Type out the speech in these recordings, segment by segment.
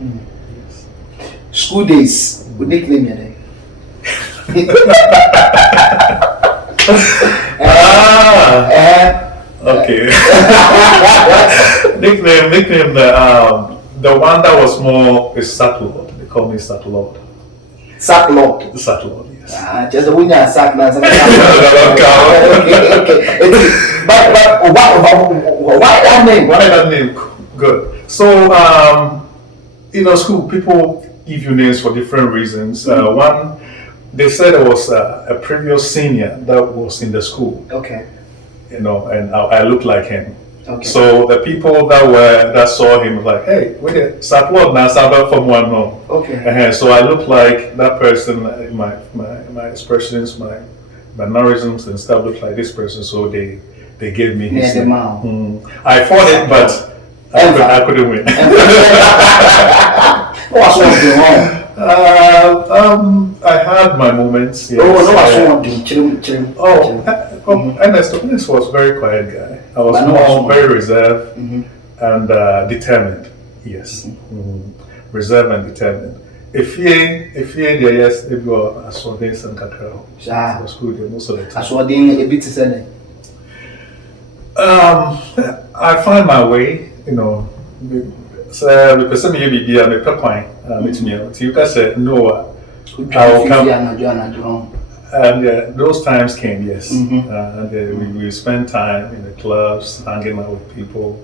Yes. School days, would nickname your name? Okay. nickname the one that was more is Satlord. They call me Satlord. Sacklord. Satlord, yes. Just a winner sack now. Okay. But why that name? Why that name? Good. So school people give you names for different reasons. One, they said there was a previous senior that was in the school. Okay. And I looked like him. Okay. So the people that saw him was like, hey, wait a Satlord now Sabah from one no. Okay. So I looked like that person. My expressions, my mannerisms and stuff looked like this person. So they gave me his name. I fought it, but I couldn't win. What's wrong? I had my moments. Yes. Ernest Opuni was a very quiet guy. I was more very reserved and determined. Yes, reserved and determined. If you yes, if you are assureding some kakra, was good most of the time. Assureding a bit to say. I find my way. So the person may be a pepine. You can say no. I'll come. And those times came, yes. And we spent time in the clubs, hanging out with people.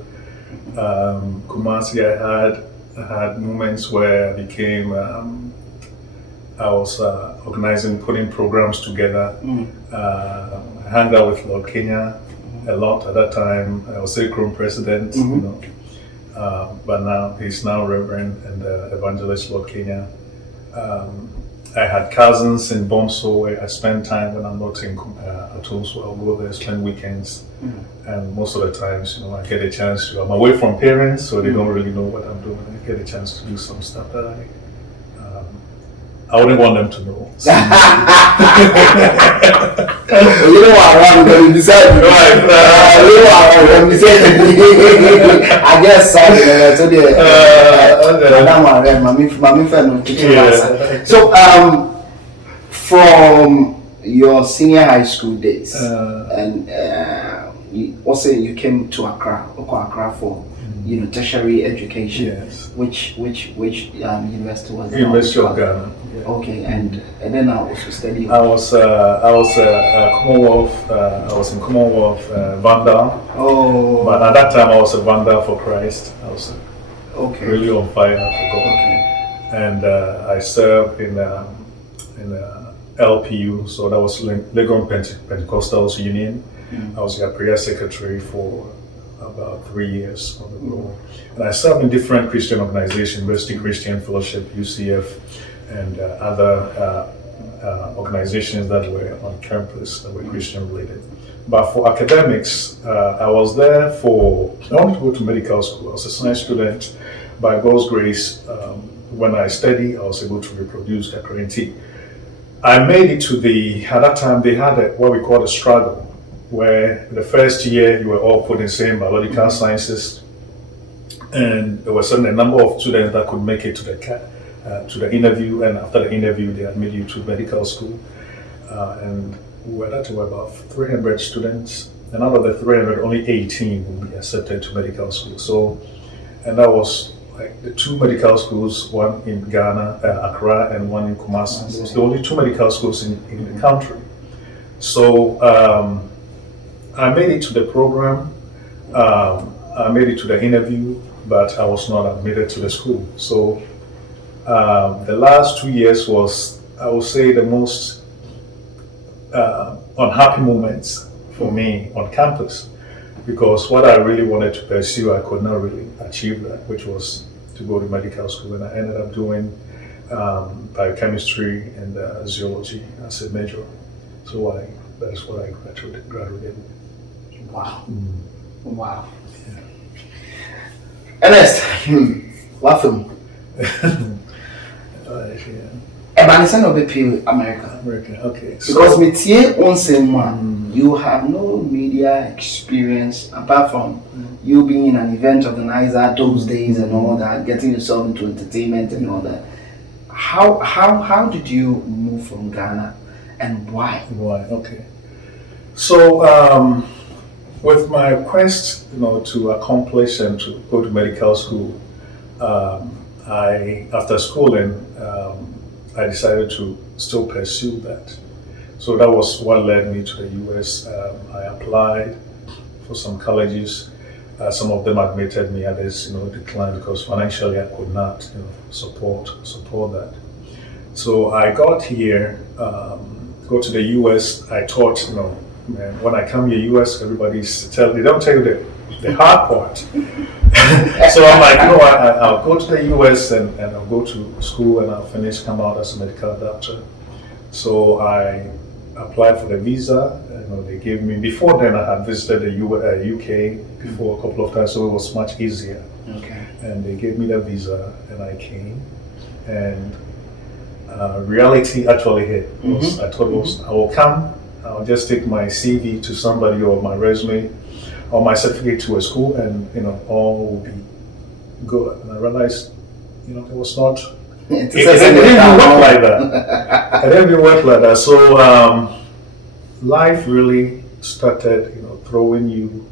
Kumasi, I had moments where I became. I was organizing, putting programs together. I hung out with Lord Kenya a lot at that time. I was a Chrome president, but now he's now Reverend and Evangelist Lord Kenya. I had cousins in Bomso where I spend time when I'm not in Atum, so I'll go there, spend weekends, and most of the times, I get a chance to. I'm away from parents, so they don't really know what I'm doing. I get a chance to do some stuff that I wouldn't want them to know. So. You know what I'm going to decide. I guess so from your senior high school days and you also you came to Accra for tertiary education. Yes. Which university was it? University of Ghana. Yeah. Okay, and then I also studied. I was Commonwealth. I was in Commonwealth Vandal. Oh. But at that time I was a Vandal for Christ. I was really on fire for God. Okay. And I served in LPU, so that was Legon Pentecostals Union. I was their prayer secretary for about 3 years on the role. And I served in different Christian organizations, University Christian Fellowship, UCF, and other organizations that were on campus that were Christian related. But for academics, I was there I wanted to go to medical school. I was a science student. By God's grace, when I studied, I was able to reproduce that guarantee. I made it to at that time they had what we call a struggle, where the first year you were all put in the same biological sciences, and there was a number of students that could make it to the interview, and after the interview they admit you to medical school, and we were about 300 students, and out of the 300 only 18 will be accepted to medical school. So, and that was like the two medical schools, one in Ghana, Accra, and one in Kumasi. It was the only two medical schools in the country. So I made it to the program, I made it to the interview, but I was not admitted to the school. So the last 2 years was, I would say, the most unhappy moments for me on campus, because what I really wanted to pursue, I could not really achieve that, which was to go to medical school, and I ended up doing biochemistry and zoology as a major. So that's what I graduated. Wow. Wow. Yeah. Ernest, what film? America. America, okay. Because me tie on same man. You have no media experience apart from you being an event organizer those days and all that, getting yourself into entertainment and all that. How did you move from Ghana and why? Why? Okay. So with my quest, to accomplish and to go to medical school, after schooling, I decided to still pursue that. So that was what led me to the US. I applied for some colleges. Some of them admitted me, others, declined because financially I could not, support that. So I got here, go to the US. I thought, man, when I come here, US, they don't tell you the hard part. So I'm like, I'll go to the US and I'll go to school and I'll finish, come out as a medical doctor. So I applied for the visa. They gave me, before then I had visited the UK before a couple of times, so it was much easier. Okay. And they gave me the visa and I came. And reality actually hit. I thought I will come, I'll just take my CV to somebody or my resume or my certificate to a school and all will be good. And I realized, it was not, it didn't work like that. It didn't work like that. So life really started, throwing you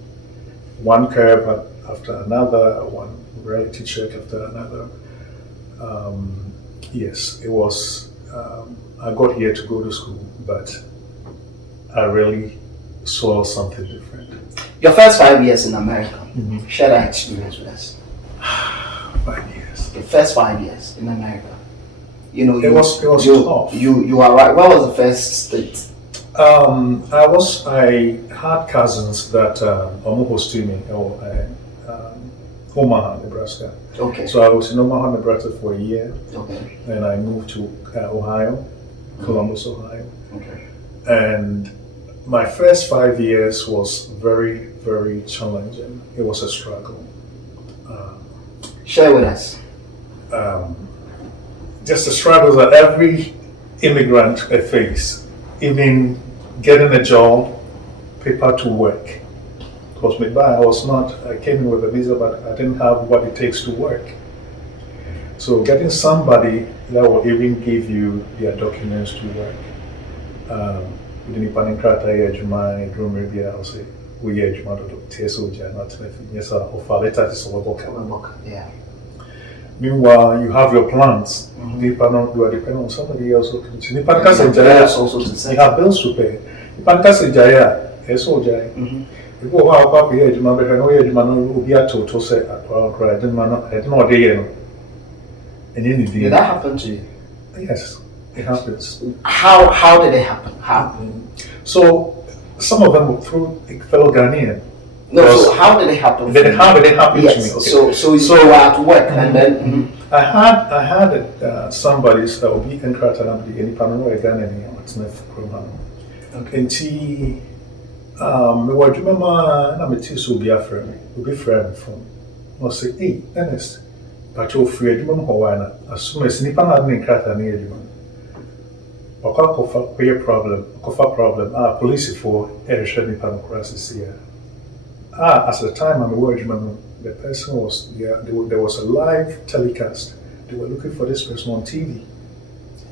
one curve after another, one reality check after another. Yes, it was, I got here to go to school, but I really saw something different. Your first 5 years in America, share that experience with us. 5 years. The first 5 years in America. It was tough. You are right. What was the first state? I had cousins that hosted me in Omaha, Nebraska. Okay. So I was in Omaha, Nebraska for a year. Okay. And I moved to Ohio, Columbus, Ohio. Okay. And my first 5 years was very, very challenging. It was a struggle. Share with us. Just the struggles that every immigrant face, even getting a job, paper to work. Because I came in with a visa, but I didn't have what it takes to work. So getting somebody that will even give you their documents to work. Yeah. Meanwhile, you have your plans. You are dependent on somebody else. You also to say. You have bills to pay. People who are up here, you will be at to say, I didn't know did that happen to you? Yes, it happens. How did it happen? How? So, some of them were through fellow Ghanaian. No, so how did it happen? It happened to me. Okay. So you were at work and then I had somebody that would be in Kratanam, the Panama Ghanaian, what's next from home. Okay. And she, what do you remember? I'm a teacher will be a friend. Will be friend from. I say, hey, Ernest, but you're free. Do you remember Hawaii? As soon as Nipan had in Kratanam, Oka problem. Police for Erisha Nipan across this year. At the time, I'm aware, the person was there was a live telecast. They were looking for this person on TV.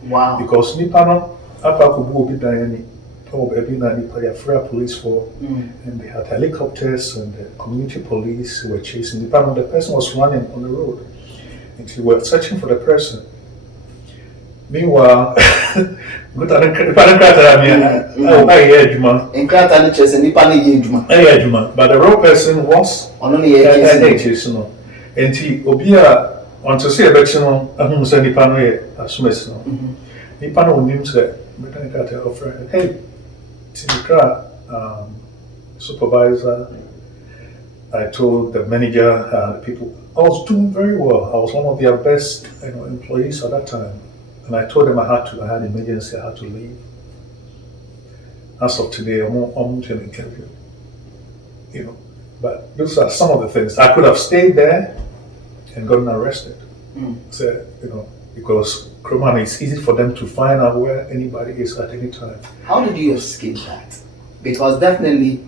Wow. Because Nipano, Apakubu Bidayani, Nipa police for, and they had helicopters and the community police who were chasing Nipano. The person was running on the road, and they were searching for the person. Meanwhile, but the real person was and he obia on to say a better whom said Nipano as Smith. Nipano names that offer, hey, Tinikra supervisor. I told the manager, the people, I was doing very well. I was one of their best employees at that time. And I told them I had emergency, I had to leave. As of today, I'm on to an interview. But those are some of the things. I could have stayed there and gotten arrested. So, because Kroman, it's easy for them to find out where anybody is at any time. How did you escape that? Because definitely,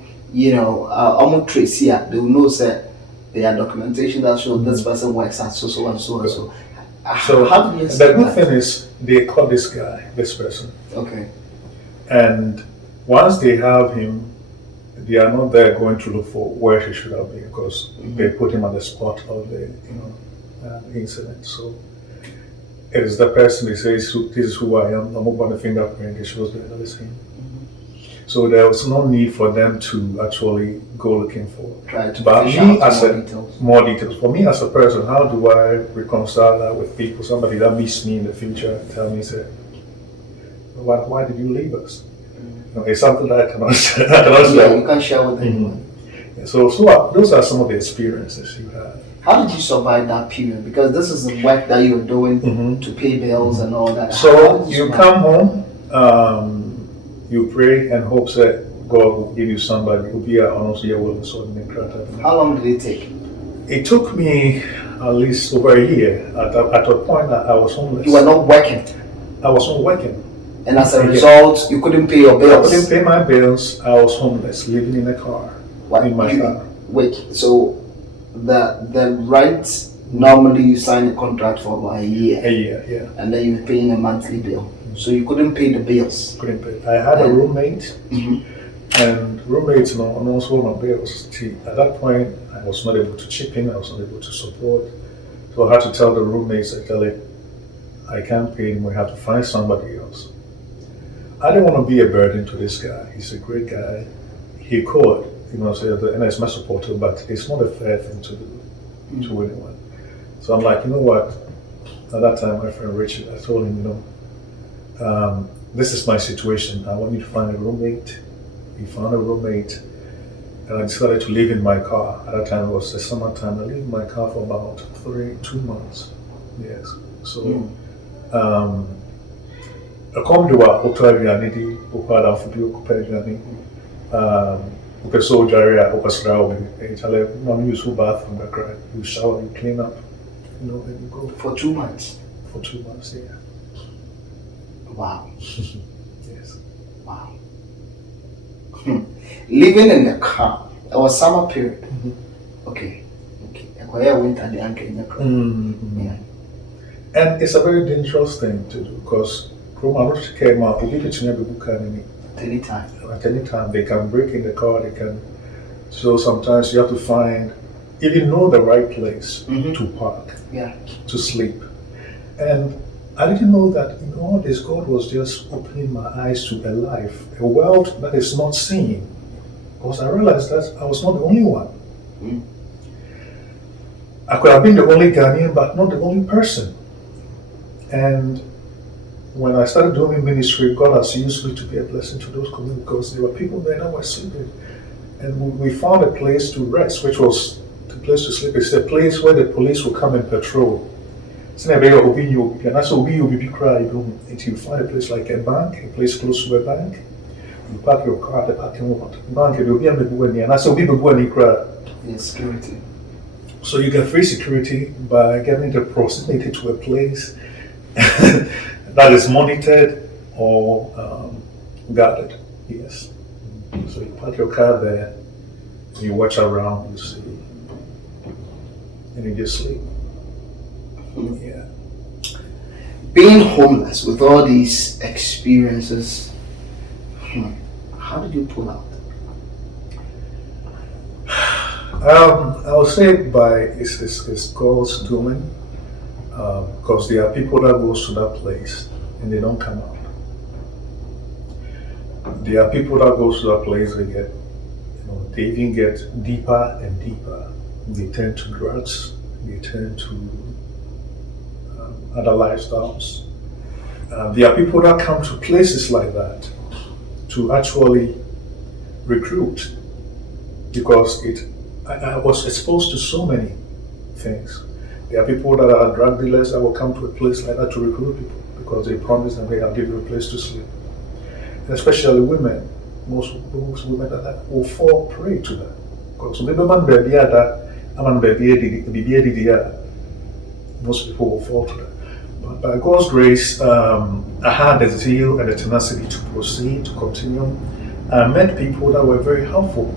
almost trace here, they will know that there are documentation that show this person works at so and so and so. So how did you the good that? thing is they caught this person. Okay. And once they have him, they are not there going to look for where he should have been because they put him on the spot of the incident. So it is the person. They say, "This is who I am." I'm upon the fingerprint. It shows that it's him. So there was no need for them to actually go looking for. Try to but fish me out as more details. For me as a person, how do I reconcile that with people? Somebody that meets me in the future tell me, say, why did you leave us? It's something that I cannot share. Yeah, you can't share with anyone. So those are some of the experiences you have. How did you survive that period? Because this is the work that you're doing to pay bills and all that. So you come home, you pray and hope that God will give you somebody who be honestly will How long did it take? It took me at least over a year. At a point that I was homeless. You were not working? I was not working. And as a result, you couldn't pay your bills? I couldn't pay my bills. I was homeless, living in a car. In my car. Wait, so the rent, normally you sign a contract for about a year. A year, yeah. And then you're paying a monthly bill. So you couldn't pay the bills? Couldn't pay. I had a roommate, and roommates also my bills. At that point, I was not able to chip in, I was not able to support. So I had to tell the roommates, I can't pay him, we have to find somebody else. I didn't want to be a burden to this guy. He's a great guy. He could, and it's my supporter, but it's not a fair thing to do to anyone. So I'm like, you know what? At that time, my friend Richard, I told him, this is my situation. I want you to find a roommate. He found a roommate, and I decided to live in my car. At that time, it was the summertime. I lived in my car for about 2 months. Yes. So, I come to our Otavianity, Opada Fubu Kupediani, Upeso Jaria, Opasrao, and use bathroom, you shower, you clean up, and you go. For 2 months? For 2 months, yeah. Wow. Yes. Wow. Living in the car. It was summer period. Okay. Winter the anchor in the car. Yeah. And it's a very dangerous thing to do because at any time they can break in the car, so sometimes you have to find, know the right place to park, to sleep. And I didn't know that in all this, God was just opening my eyes to a life, a world that is not seen. Because I realized that I was not the only one. I could have been the only Ghanaian, but not the only person. And when I started doing ministry, God has used me to be a blessing to those communities because there were people there that were sleeping. And we found a place to rest, which was the place to sleep. It's a place where the police will come and patrol. And that's what we cry. You find a place like a bank, a place close to a bank. You park your car at the parking lot. Bank, you'll be able to and that's what we cry. Security. So you get free security by getting the proximity to a place that is monitored or guarded. Yes. So you park your car there, you watch around, you see, and you just sleep. Yeah. Being homeless with all these experiences, how did you pull out? I would say it's God's doing, because there are people that goes to that place and they don't come out. There are people that goes to that place, they even get deeper and deeper. They turn to drugs, they turn to other lifestyles. There are people that come to places like that to actually recruit, because I was exposed to so many things. There are people that are drug dealers that will come to a place like that to recruit people because they promise them they'll give you a place to sleep. And especially women, most women that will fall prey to that. Because most people will fall to that. But by God's grace, I had the zeal and the tenacity to proceed, to continue. I met people that were very helpful.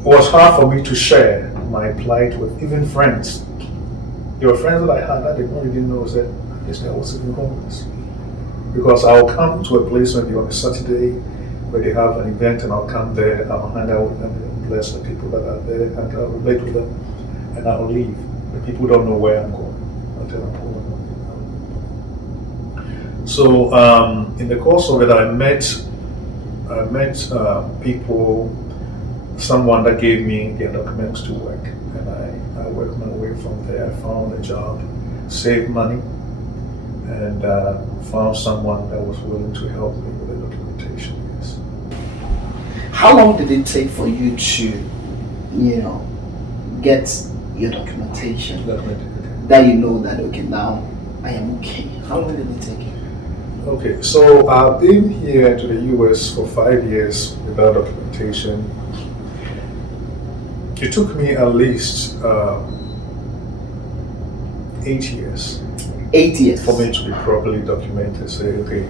It was hard for me to share my plight with even friends. There were friends that I had that they don't even know that this guy was even homeless. Because I'll come to a place maybe on a Saturday where they have an event, and I'll come there, I'll hang out with them, and bless the people that are there, and I'll relate with them, and I'll leave. The people don't know where I'm going until I'm home. So in the course of it, I met people, someone that gave me their documents to work, and I worked my way from there. I found a job, saved money, and found someone that was willing to help me with the documentation. Yes. How long did it take for you to, get your documentation? That you know that, okay, now I am okay. How long did it take you? Okay, so I've been here to the US for 5 years without documentation. It took me at least 8 years. 8 years? For me to be properly documented. Say, okay,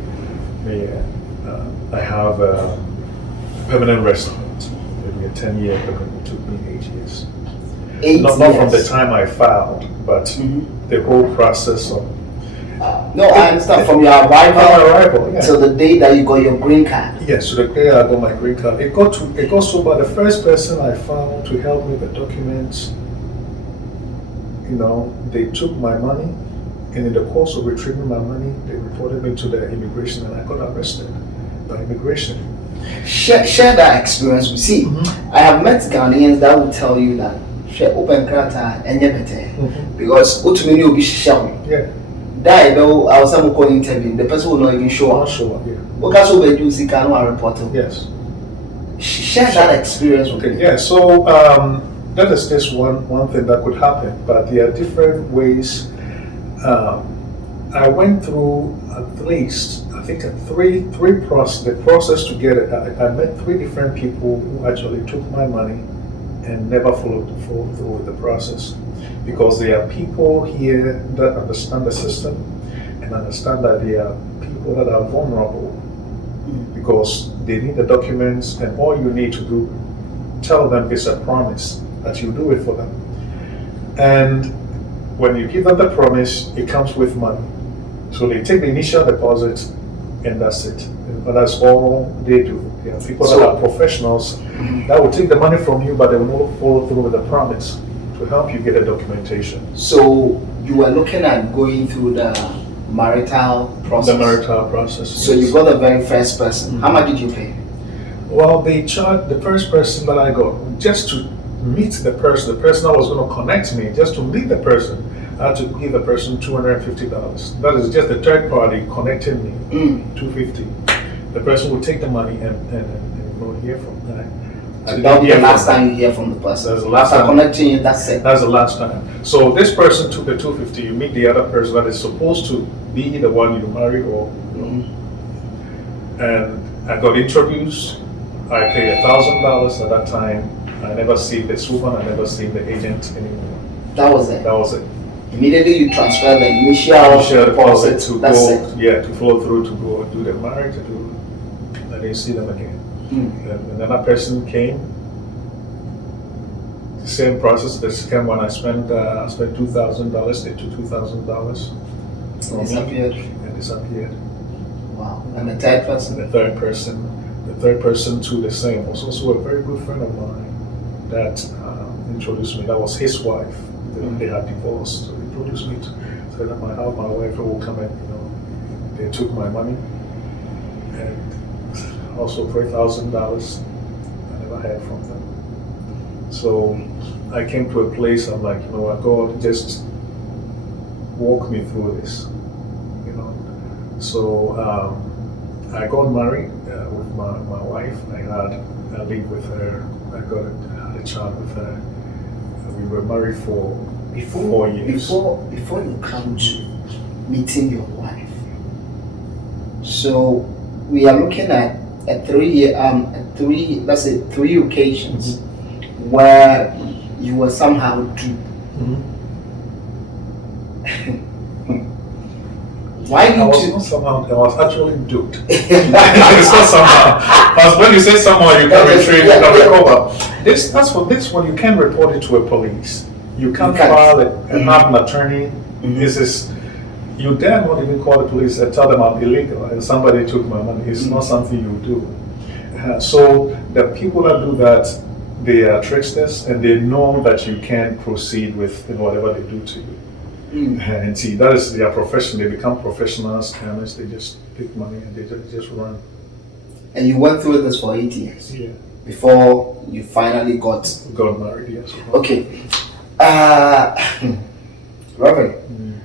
I have a permanent resident, maybe a 10-year document. It took me 8 years. Not from the time I filed, but the whole process of. No, I understand. From your arrival yeah. till the day that you got your green card. Yes, so the day I got my green card. It got so bad. The first person I found to help me with the documents, they took my money, and in the course of retrieving my money, they reported me to the immigration, and I got arrested by immigration. Share that experience. We see, I have met Ghanaians that will tell you that share open crata and because ultimately will be shown. Yeah. I was going interview. The person will not even show up. Yeah. Because we do see can report. Yes. Share that experience with me. Yeah. So that is just one thing that could happen, but there are different ways. I went through at least, I think, three process. The process to get it. I met 3 different people who actually took my money and never followed through with the process, because there are people here that understand the system and understand that there are people that are vulnerable because they need the documents, and all you need to do, tell them is a promise that you do it for them. And when you give them the promise, it comes with money. So they take the initial deposit, and that's it. But that's all they do. There are people that are professionals that will take the money from you, but they will not follow through with the promise to help you get a documentation. So you were looking at going through the marital process? The marital process. So you got the very first person. How much did you pay? Well, they charged the first person that I got, just to meet the person that was going to connect me, just to meet the person. I had to give the person $250. That is just the third party connecting me. $250. The person will take the money and we'll hear from them. So that'll be the last time you hear from the person. That's the last time. Connecting you, that's it. That's the last time. So this person took the $250. You meet the other person that is supposed to be the one you marry, or and I got introduced. I paid $1,000 at that time. I never seen this woman. I never seen the agent anymore. That was it. That was it. Immediately you transfer the initial deposit to that's go, it. to flow through to go do the marriage, and then see them again. And another person came. The same process. The second one, I spent $2,000. They took $2,000. Disappeared. And disappeared. Wow. And the third person. The third person too, the same. Was also a very good friend of mine that introduced me. That was his wife. They had divorced, so he introduced me to say that my wife will come in. They took my money and also $3,000. I never heard from them. So I came to a place. I'm like, God, just walk me through this. So I got married with my wife. I lived with her. I had a child with her. We were married for 4 years. Before you come to meeting your wife, so we are looking at three occasions where you were somehow duped. Why did I was you? not somehow, I was actually duped. It's not somehow. Because when you say somehow, you can retrieve, you can recover. That's for this one, you can't report it to a police. You can't file it and have an attorney. This is, you dare not even call the police and tell them I'm illegal and somebody took my money. It's not something you do. So the people that do that, they are tricksters and they know that you can't proceed with whatever they do to you. And see, that is their profession. They become professional scammers. They just take money and they just run. And you went through this for 8 years? Yeah. Before you finally got married, yes. Okay. Reverend,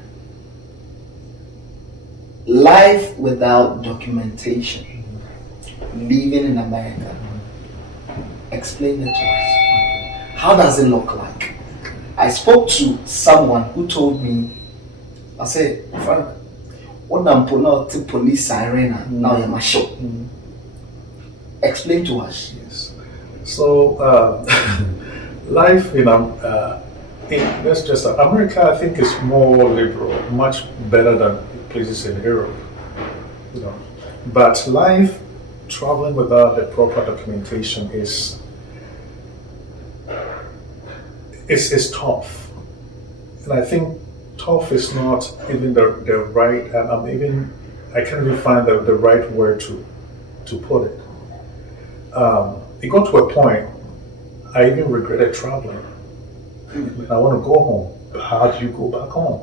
life without documentation, living in America. Explain it to us. How does it look like? I spoke to someone who told me, I said, Frank, when I'm putting out the police siren, now you're my show. Explain to us. Yes. So, life in let's just America, I think, is more liberal, much better than places in Europe. But life traveling without the proper documentation is tough, and I think tough is not even the right. I can't even find the right word to put it. It got to a point I even regretted traveling. I want to go home. But how do you go back home?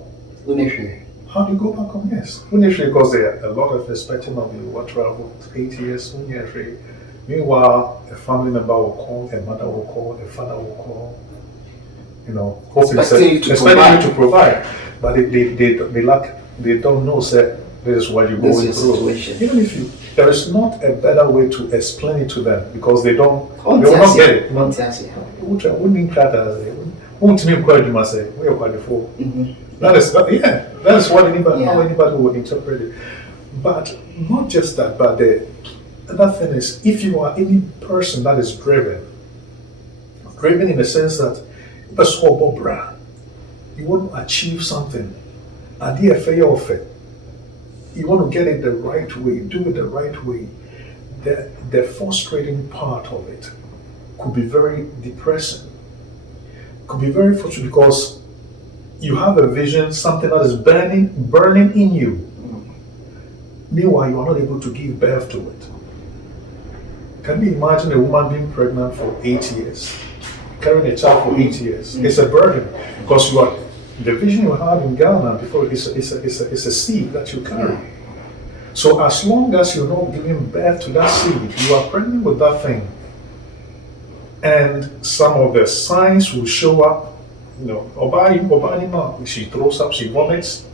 How do you go back home? Yes. Because there are a lot of expecting of you. What travel 8 years? Meanwhile, a family member will call, a mother will call, a father will call. Expecting you to provide. But they don't know that this is what you're going through. Even if there is not a better way to explain it to them because they will not get it. That is what how anybody would interpret it. But not just that, but the other thing is, if you are any person that is driven in the sense that you want to achieve something, and you want to get it the right way, do it the right way. The frustrating part of it could be very depressing. Could be very frustrating because you have a vision, something that is burning in you. Meanwhile, you are not able to give birth to it. Can you imagine a woman being pregnant for 8 years, carrying a child for 8 years? It's a burden because the vision you had in Ghana before is a seed that you carry. So as long as you're not giving birth to that seed, you are pregnant with that thing. And some of the signs will show up. She throws up, she vomits.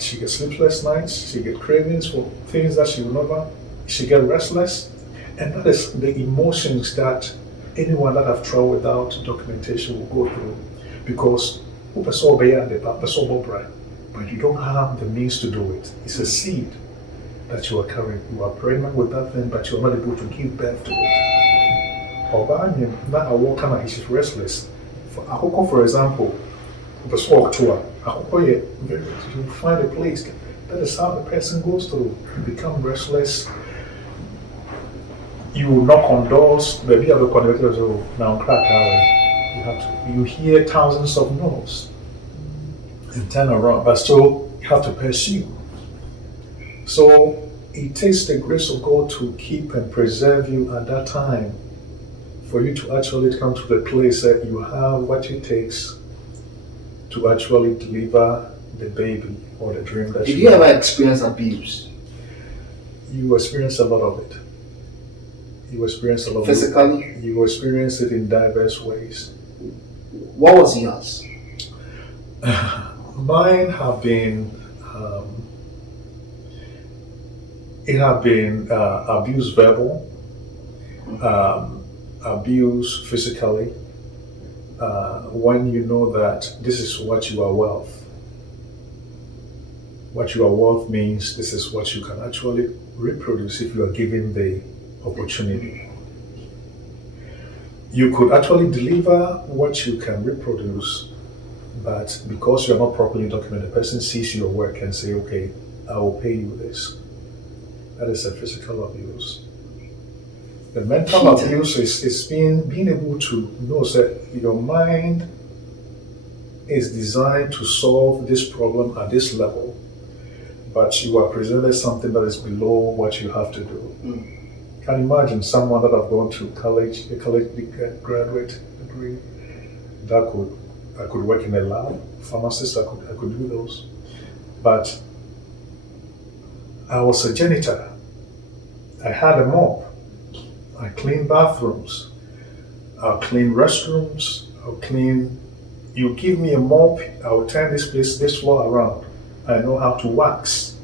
She gets sleepless nights, she gets cravings for things that she will never, she gets restless. And that is the emotions that anyone that have traveled without documentation will go through. Because but you don't have the means to do it. It's a seed that you are carrying. You are pregnant with that thing, but you are not able to give birth to it. She's restless. For example, you find a place. That is how the person goes through. You become restless. You knock on doors. Maybe other connectors now crack out. You hear thousands of no's and turn around, but still you have to pursue. So it takes the grace of God to keep and preserve you at that time, for you to actually come to the place that you have what it takes to actually deliver the baby or the dream that Did you ever experience abuse? You experience a lot of it. You experience a lot of it. Physically? You experience it in diverse ways. What was yours? Mine have been, abuse verbal, abuse physically, when you know that this is what you are worth. What you are worth means this is what you can actually reproduce if you are given the opportunity. You could actually deliver what you can reproduce But because you're not properly documented, the person sees your work and say, okay, I will pay you this. That is a physical abuse. The mental abuse is being able to know that your mind is designed to solve this problem at this level, but you are presented something that is below what you have to do. Can you imagine someone that have gone to college, a college graduate degree, that I could work in a lab, pharmacist, I could do those. But I was a janitor. I had a mop. I cleaned bathrooms. I'll clean restrooms. You give me a mop, I'll turn this floor around. I know how to wax.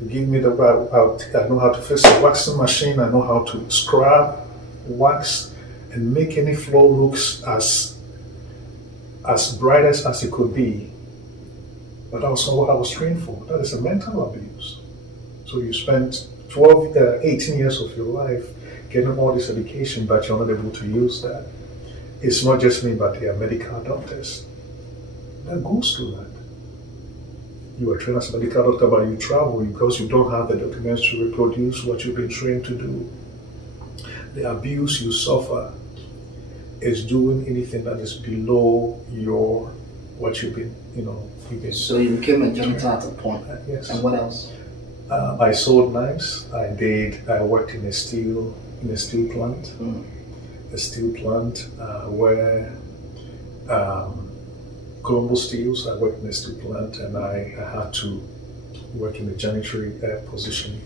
You give me I know how to fix a waxing machine. I know how to scrub, wax, and make any floor looks as bright as it could be. But that was not what I was trained for. That is a mental abuse. So you spent 18 years of your life getting all this education, but you're not able to use that. It's not just me, but there are medical doctors that goes through that. You are trained as a medical doctor, but you travel because you don't have the documents to reproduce what you've been trained to do. The abuse you suffer is doing anything that is below what you've been, So you became a janitor at a point. Yes. And what else? I sold knives. I worked in a steel plant. A steel plant where CONVO steels. I worked in a steel plant, and I had to work in the janitary position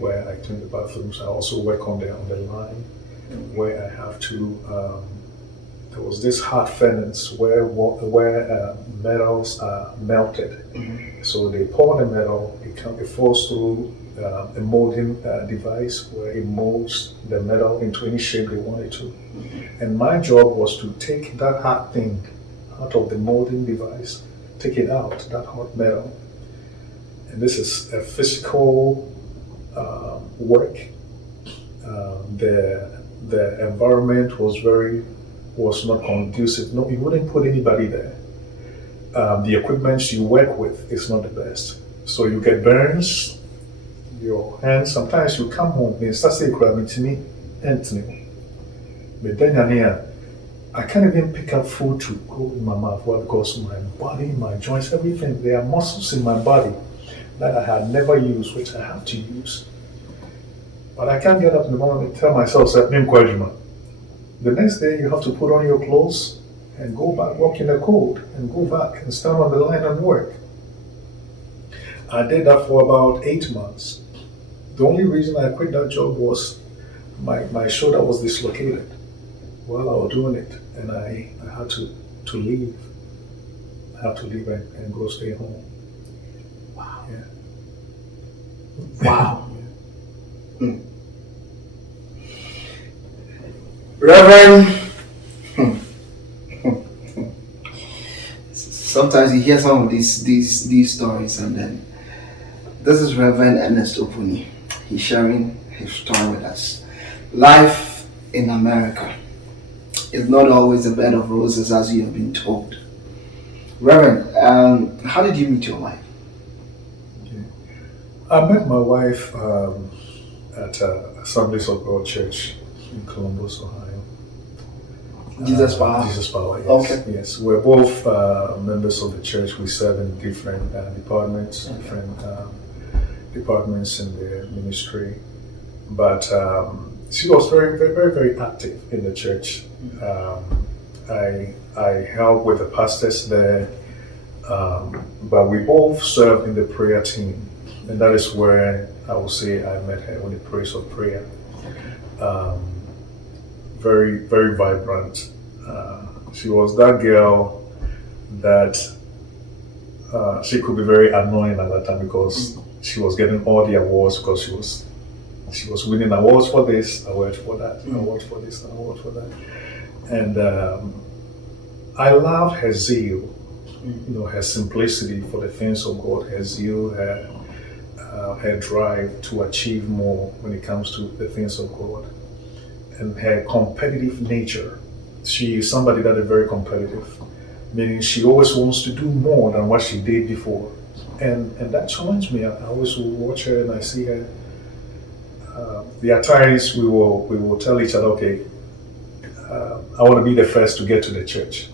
where I clean the bathrooms. I also work on the line where I have to. There was this hot furnace where metals are melted. So they pour the metal, it falls through a molding device where it molds the metal into any shape they want it to. And my job was to take that hot thing out of the molding device, take it out, that hot metal. And this is a physical work. The environment was not conducive. No, you wouldn't put anybody there. The equipment you work with is not the best. So you get burns, your hands, sometimes you come home, I can't even pick up food to go in my mouth. Why? Because my body, my joints, everything, there are muscles in my body that I had never used, which I have to use. But I can't get up in the morning and tell myself, the next day you have to put on your clothes and go back, walk in the cold, and go back and stand on the line and work. I did that for about 8 months. The only reason I quit that job was my shoulder was dislocated while I was doing it, and I had to leave. I had to leave and go stay home. Wow. Yeah. Wow. Reverend, sometimes you hear some of these stories, and then this is Reverend Ernest Opuni. He's sharing his story with us. Life in America is not always a bed of roses, as you have been told. Reverend, how did you meet your wife? Okay. I met my wife at Assemblies of God Church in Columbus, Ohio. Jesus Power? Jesus Power, yes. Okay. Yes, we're both members of the church. We serve in different departments, different departments in the ministry. But she was very, very, very, very active in the church. I helped with the pastors there, but we both served in the prayer team. And that is where I would say I met her, with the praise of prayer. Very, very vibrant. She was that girl that she could be very annoying at that time because she was getting all the awards because she was winning awards for this, awards for that, awards for this, awards for that. And I loved her zeal, her simplicity for the things of God, her zeal, her drive to achieve more when it comes to the things of God. And her competitive nature. She is somebody that is very competitive. meaning she always wants to do more than what she did before. And that challenged me. I always watch her and I see her. There are times we will tell each other, okay, I want to be the first to get to the church.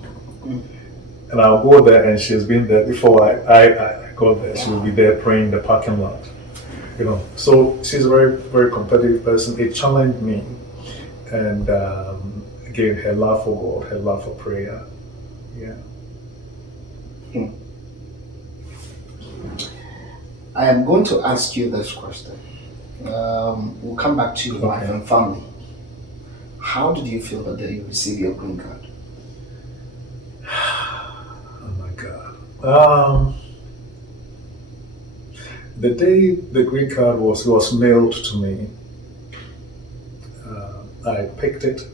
And I'll go there and she's been there before I got there. She will be there praying in the parking lot. So she's a very, very competitive person. It challenged me. And again, her love for God, her love for prayer. Yeah. I am going to ask you this question. We'll come back to your wife and family. How did you feel the day you received your green card? Oh my God. The day the green card was mailed to me, I picked it.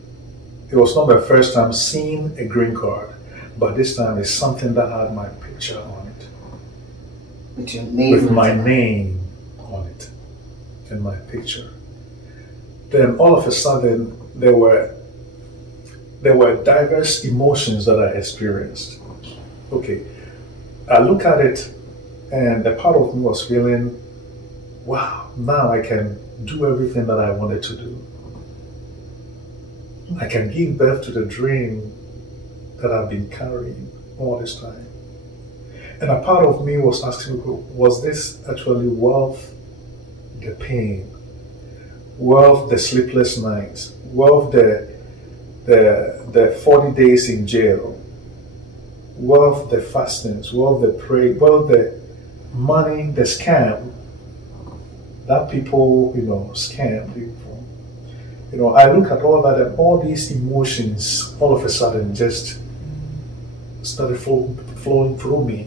It was not my first time seeing a green card, but this time it's something that had my picture on it. With your name? With my name on it and my picture. Then all of a sudden, there were diverse emotions that I experienced. Okay, I look at it and a part of me was feeling, wow, now I can do everything that I wanted to do. I can give birth to the dream that I've been carrying all this time. And a part of me was asking, was this actually worth the pain, worth the sleepless nights, worth the 40 days in jail, worth the fastings, worth the prayer, worth the money, the scam that people, scam people. I look at all that and all these emotions all of a sudden just started flowing through me.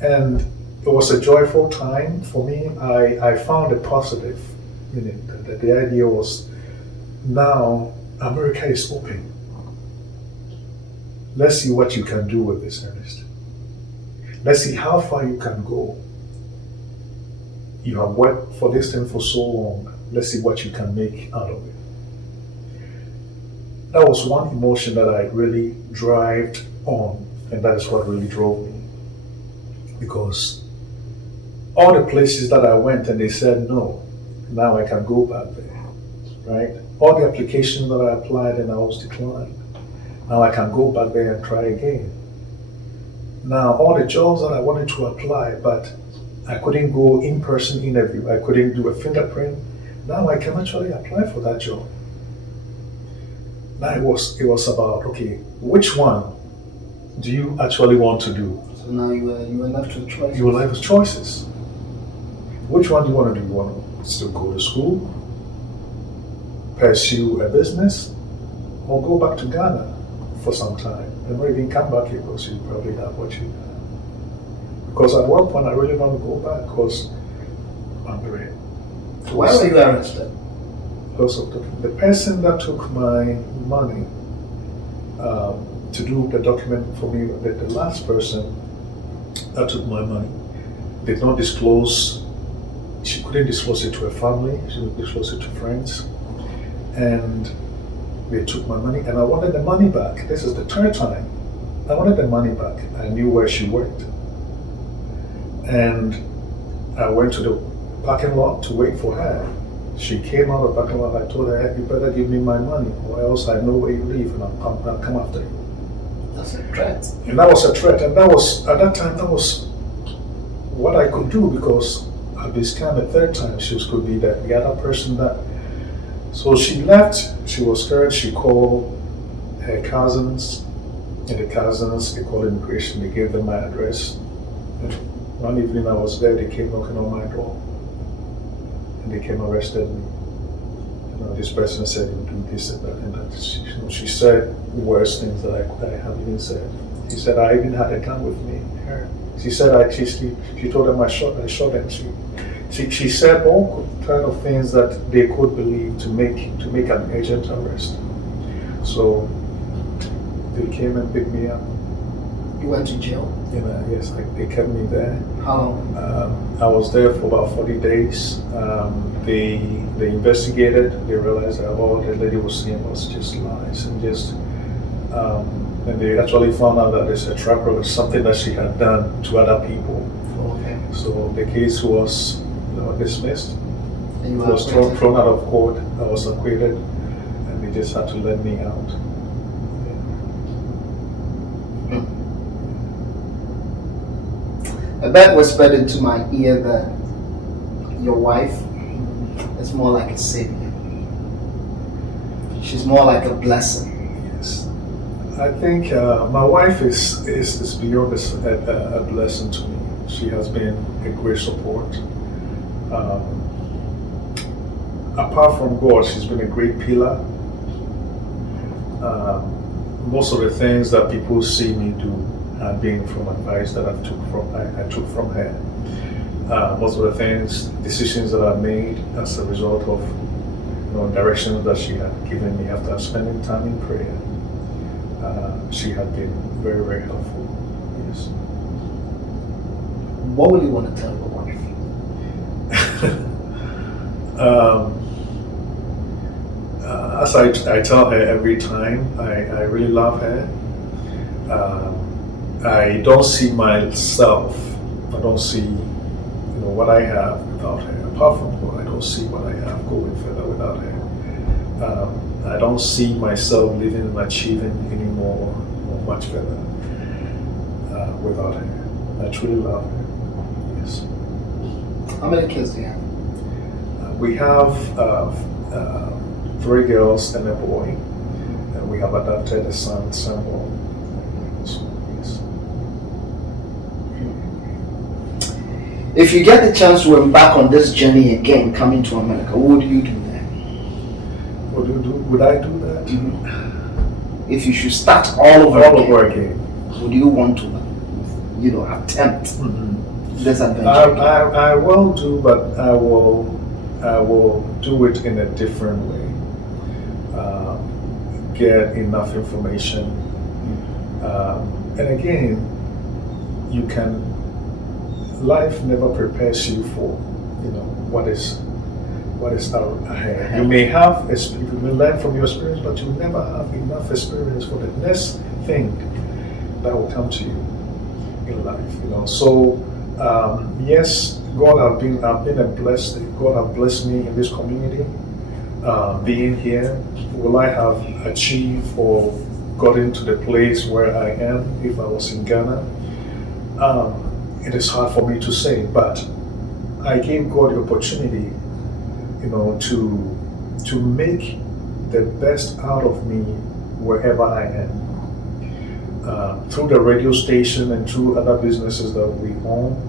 And it was a joyful time for me. I found a positive in it. That the idea was, now America is open. Let's see what you can do with this, Ernest. Let's see how far you can go. You have worked for this thing for so long. Let's see what you can make out of it. That was one emotion that I really drived on, and that is what really drove me. Because all the places that I went and they said no, now I can go back there, right? All the applications that I applied and I was declined, now I can go back there and try again. Now all the jobs that I wanted to apply, but I couldn't go in-person interview, I couldn't do a fingerprint, now I can actually apply for that job. Now it was about, okay, which one do you actually want to do? So now you were left with choices. You were left with choices. Which one do you want to do? You want to still go to school, pursue a business, or go back to Ghana for some time and not even come back here because you probably have what you have. Because at one point I really want to go back because I'm very. Why were you arrested? Because of the person that took my money to do the document for me, the last person that took my money did not disclose, she couldn't disclose it to her family, she didn't disclose it to friends, and they took my money and I wanted the money back. This is the third time. I wanted the money back. I knew where she worked. And I went to the parking lot to wait for her. She came out of the parking lot. I told her, you better give me my money or else I know where you live and I'll come after you. That's a threat. And that was a threat. And that was, at that time, that was what I could do because I'd be scammed a third time. She could be the other person that. So she left. She was scared. She called her cousins. And the cousins, they called immigration. They gave them my address. And one evening I was there. They came knocking on my door. And they came arrested me. This person said he'll do this and that and that. She said worse things that I haven't even said. She said I even had a gun with me. She said she told them I shot them. She said all kind of things that they could believe to make an urgent arrest. So they came and picked me up. You went to jail? Yes, they kept me there. How long? I was there for about 40 days. They investigated. They realized that all the lady was saying was just lies and just And they actually found out that it's a track record, something that she had done to other people. Okay. So the case was dismissed. And you It were was acquitted. thrown out of court. I was acquitted, and they just had to let me out. A bird whispered into my ear that your wife is more like a savior. She's more like a blessing. Yes, I think my wife is beyond a blessing to me. She has been a great support. Apart from God, she's been a great pillar. Most of the things that people see me do have been from advice that I took from her. Most of the things, decisions that I made as a result of directions that she had given me after spending time in prayer. She had been very, very helpful. Yes. What would you want to tell your wife? As I tell her every time, I really love her. I don't see myself. I don't see what I have without her. Apart from God, I don't see what I have going further without her. I don't see myself living and achieving anymore or much further without her. I truly love her. Yes. How many kids do you have? We have 3 girls and a boy, and we have adopted a son, Samuel. So, yes. If you get the chance to embark on this journey again, coming to America, what would you do then? Would I do that? If you should start all over again. Would you want to, attempt this adventure? I will do, but I will do it in a different way. Get enough information, and again, life never prepares you for, what is out ahead. You may learn from your experience, but you never have enough experience for the next thing that will come to you in life. So yes, I've been a blessed. God have blessed me in this community. Being here, will I have achieved or got into the place where I am if I was in Ghana? It is hard for me to say, but I gave God the opportunity, to make the best out of me wherever I am. Through the radio station and through other businesses that we own,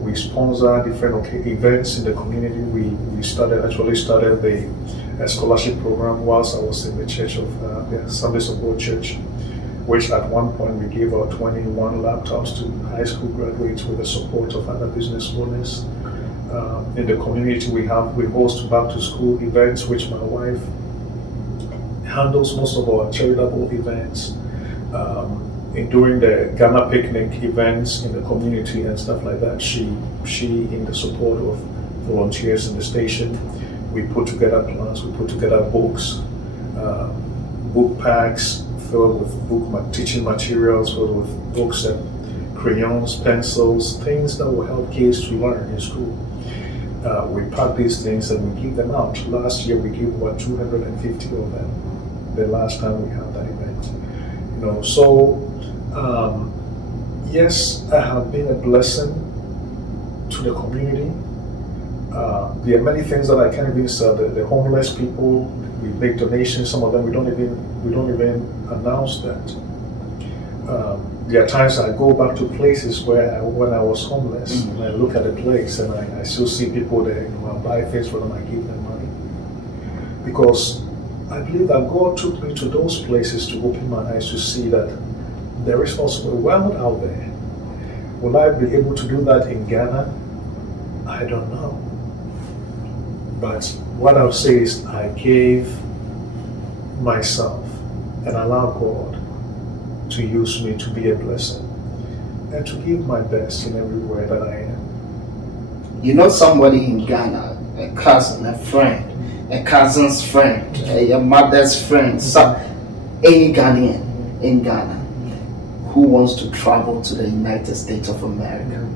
we sponsor different events in the community. We started the scholarship program whilst I was in the church of the Assemblies of God Church, which at one point we gave out 21 laptops to high school graduates with the support of other business owners. In the community, we host back to school events, which my wife handles most of our charitable events. During the Ghana picnic events in the community and stuff like that, she in the support of volunteers in the station, we put together plans, we put together books, book packs filled with teaching materials, filled with books and crayons, pencils, things that will help kids to learn in school. We pack these things and we give them out. Last year we gave about 250 of them, the last time we had that event. Yes, I have been a blessing to the community. There are many things that I can't even say. The homeless people, we make donations. Some of them we don't even announce that. There are times I go back to places where when I was homeless, and I look at the place and I still see people there. I buy things for them, I give them money, because I believe that God took me to those places to open my eyes to see that there is also a world out there. Will I be able to do that in Ghana? I don't know. But what I'll say is I gave myself and allow God to use me to be a blessing and to give my best in everywhere that I am. Somebody in Ghana, a cousin, a friend, a cousin's friend, a mother's friend, any Ghanaian in Ghana who wants to travel to the United States of America,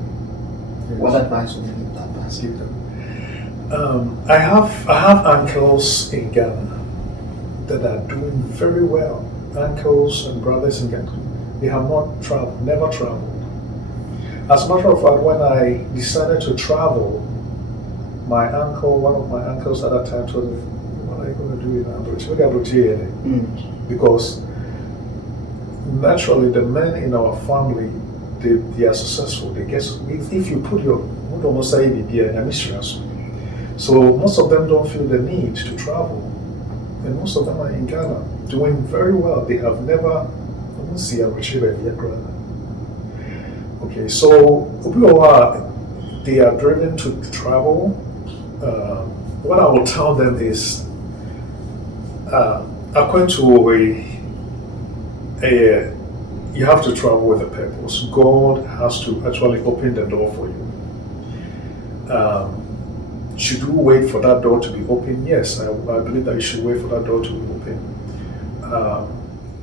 Yes. what advice would you give that person? Give them. I have uncles in Ghana that are doing very well. Uncles and brothers in Ghana. They have not traveled, never traveled. As a matter of fact, when I decided to travel, my uncle, one of my uncles at that time told me, "What are you going to do in Abuja?" Because naturally the men in our family, they are successful. They get, if you put your, so most of them don't feel the need to travel. And most of them are in Ghana, doing very well. They have never, see a okay, so they are driven to travel. What I will tell them is, according to you have to travel with a purpose. God has to actually open the door for you. Should you wait for that door to be open? Yes, I believe that you should wait for that door to be open.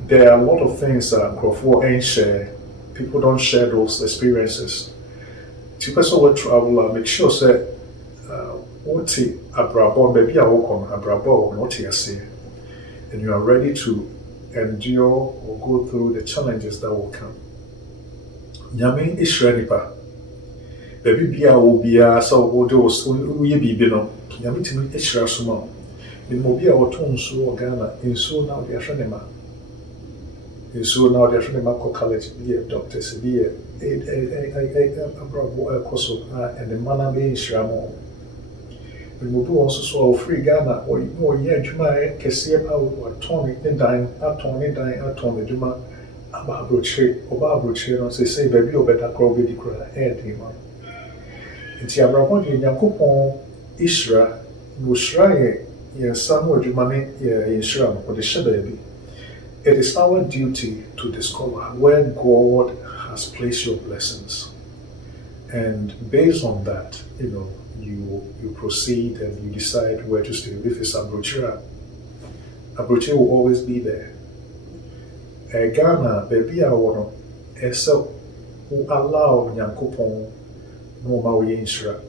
There are a lot of things that Crawford ain't share. People don't share those experiences. To person will travel, make sure say what abrabo baby I walk on abrabo what you say, and you are ready to endure or go through the challenges that will come. Nyame Israelipa. Baby bia will be so what those we be no. Nyame timi Israel suma. The mobia or tone so Ghana in so now they are shanema. In so now they are shanema college be a doctor, be a bravo and the man being Israel. We will do also so free Ghana or yeah, Juma Kessia or Tony dying, Tony Juma about Broche, say baby or better crow baby cry head him. It's your bravo in Yakupon Isra, Mushraye, yeah, somewhere Jumani, yeah, Israel or the baby. It is our duty to discover where God has placed your blessings. And based on that, you proceed and you decide where to stay. If it's Abroche will always be there. Ghana, baby, I want to who allow Nyankopon no mawe insura.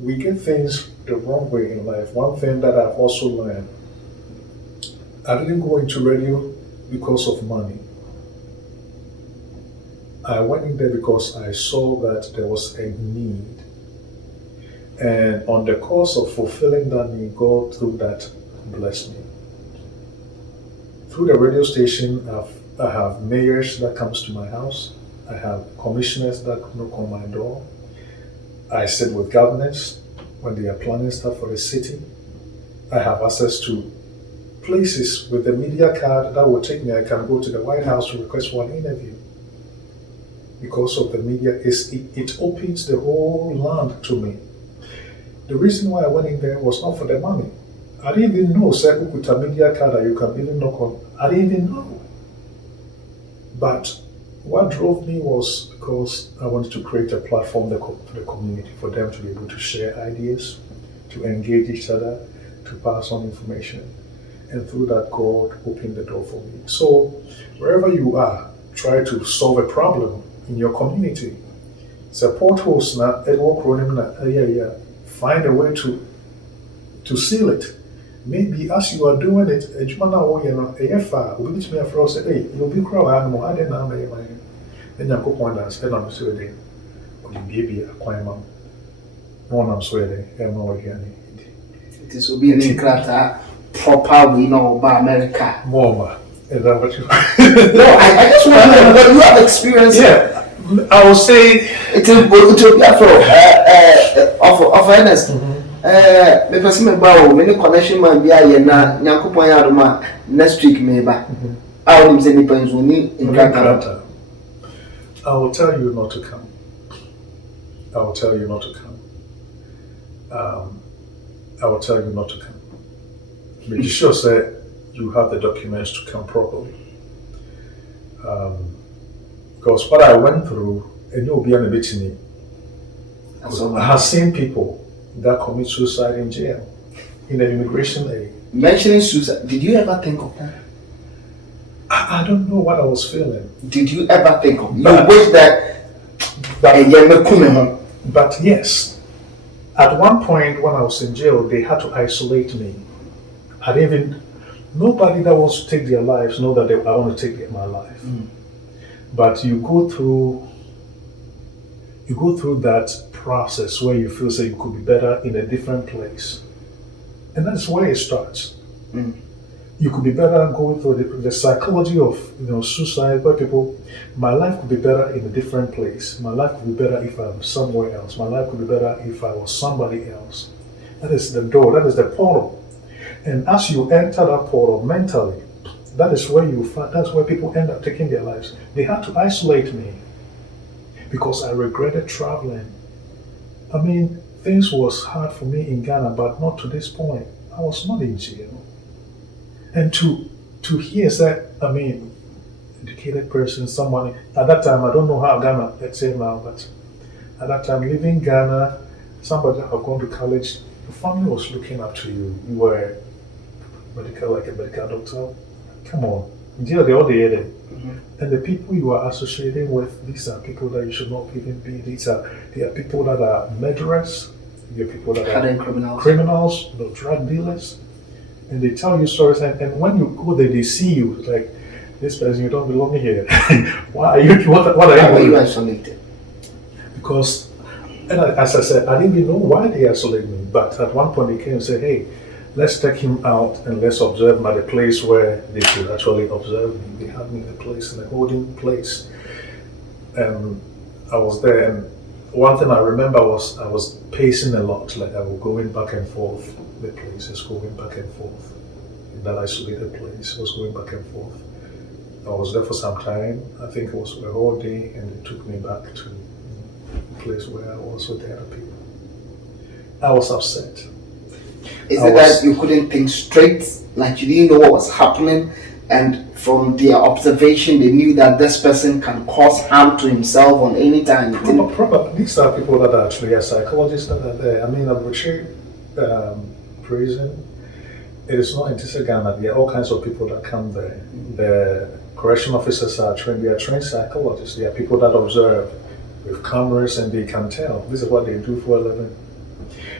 We get things the wrong way in life. One thing that I've also learned, I didn't go into radio because of money. I went in there because I saw that there was a need. And on the course of fulfilling that need, God through that blessed me. Through the radio station, I have mayors that comes to my house. I have commissioners that knock on my door. I sit with governors when they are planning stuff for the city. I have access to places with the media card that will take me. I can go to the White House to request for an interview. Because of the media, it opens the whole land to me. The reason why I went in there was not for the money. I didn't even know, say, with a media card that you can even knock on. I didn't even know. But what drove me was because I wanted to create a platform for the community, for them to be able to share ideas, to engage each other, to pass on information. And through that, God opened the door for me. So wherever you are, try to solve a problem in your community. Support hosts na find a way to seal it. Maybe as you are doing it, a jumana or will be a frost, hey, you'll be crowd animal, I didn't know my then you go point and spend on Sweden or the baby acquirement. No one I'm sweating, no again. It is will be an incrata proper we know about America. More, is that what you No, I just want to know what you have experienced. Yeah. I will say it will be of Ernest. Me person me ba o me ne connection man bia ye na Nyankopon ya adoma next week me ba. I will say me penzo ni in character. I will tell you not to come. I will tell you not to come. I will tell you not to come. Make sure say you have the documents to come properly. Because what I went through, and you'll be on a bit in it. I have seen people that commit suicide in jail, in the immigration area. Mentioning suicide, did you ever think of that? I don't know what I was feeling. Did you ever think of? You wish that. But yes, at one point when I was in jail, they had to isolate me. Nobody that wants to take their lives know that I want to take my life. But you go through that process where you feel you could be better in a different place. And that's where it starts. You could be better going through the psychology of suicide, where my life could be better in a different place. My life could be better if I was somewhere else. My life could be better if I was somebody else. That is the door, that is the portal. And as you enter that portal mentally, that's where people end up taking their lives. They had to isolate me because I regretted traveling. I mean, things was hard for me in Ghana, but not to this point. I was not in jail. And to hear that, educated person, someone, at that time, I don't know how Ghana, let's say now, but at that time, leaving Ghana, somebody that had gone to college, the family was looking up to you. You were a medical doctor. Come on. Yeah, they're all there. And the people you are associating with, these are people that you should not even be. They are people that are murderers. They are people that are criminals, drug dealers. And they tell you stories, and when you go there, they see you like, this person, you don't belong here. Why are you? What are you isolated? Because, as I said, I didn't even know why they isolated me. But at one point, they came and said, "Hey, let's take him out and let's observe him at a place where they could actually observe him." They had me in a place, in a holding place, and I was there. And one thing I remember was I was pacing a lot, like I was going back and forth. The place is going back and forth. In that isolated place, was going back and forth. I was there for some time. I think it was a whole day, and they took me back to the place where I was with the other people. I was upset. Is it that you couldn't think straight, like you didn't know what was happening, and from their observation, they knew that this person can cause harm to himself on any time? Probably. These are people that are actually psychologists that are there. I would say prison. It is not in Ghana. There are all kinds of people that come there. The correction officers are trained. They are trained psychologists. They are people that observe with cameras, and they can tell. This is what they do for a living,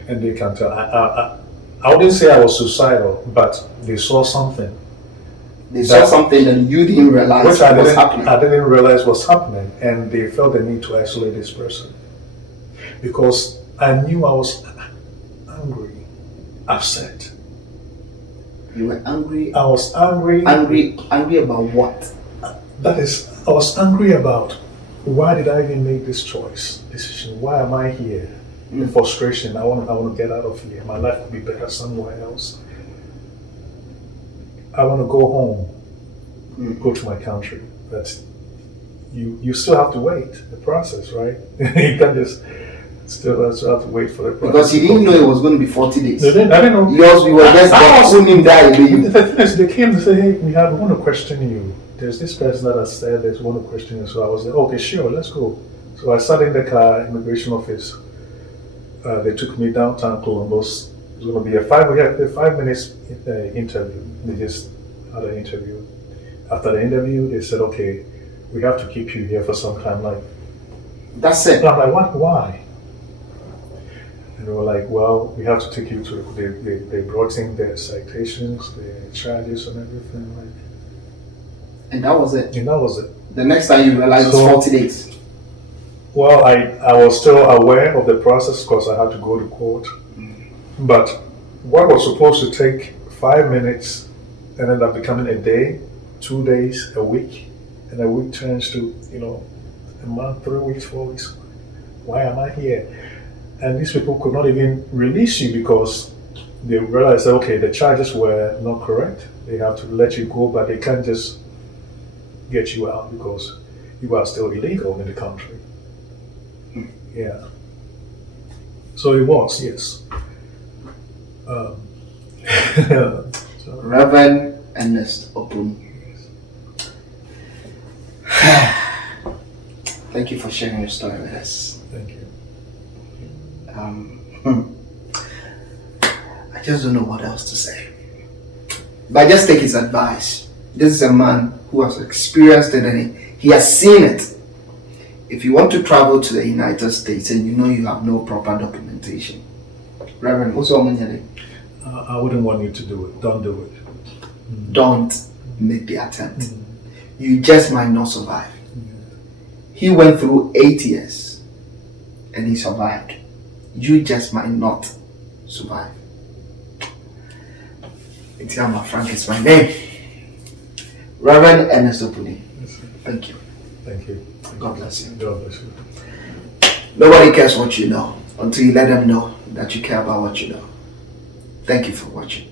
and they can tell. I wouldn't say I was suicidal, but they saw something. They saw something that you didn't realize was happening. I didn't realize was happening, and they felt the need to isolate this person because I knew I was angry. Upset. You were angry? I was angry. Angry about what? I was angry about why did I even make this decision? Why am I here? The frustration. I want to get out of here. My life could be better somewhere else. I want to go home, go to my country. That's you still have to wait the process, right? You can't just. Still have to wait for the process. Because he didn't know it was going to be 40 days. I didn't know. Yours, we were just him die. The thing is, they came to say, "Hey, we want to question you. There's this person that has said they want to question you." So I was like, "Okay, sure, let's go." So I sat in the car, immigration office. They took me downtown Columbus. It was going to be a 5 minutes interview. They just had an interview. After the interview, they said, "Okay, we have to keep you here for some time." Like, that's it. I'm like, "What? Why?" And they were like, "Well, we have to take you to." They brought in their citations, their charges, and everything. Like, and that was it. And that was it. The next time you realized it was 40 days. Well, I was still aware of the process because I had to go to court. But what was supposed to take 5 minutes ended up becoming a day, 2 days, a week, and a week turns to a month, 3 weeks, 4 weeks. Why am I here? And these people could not even release you because they realized that, okay, the charges were not correct. They have to let you go, but they can't just get you out because you are still illegal in the country. Yeah. So it was, yes. Reverend Ernest Opuni. Thank you for sharing your story with us. Thank you. I just don't know what else to say. But just take his advice. This is a man who has experienced it and he has seen it. If you want to travel to the United States and you know you have no proper documentation, Reverend, what's your opinion? I wouldn't want you to do it. Don't do it. Don't make the attempt. You just might not survive. He went through 8 years and he survived. You just might not survive. Itiama Frank is my name. Reverend Ernest Opuni. Thank you. Thank you. God bless you. God bless you. Nobody cares what you know until you let them know that you care about what you know. Thank you for watching.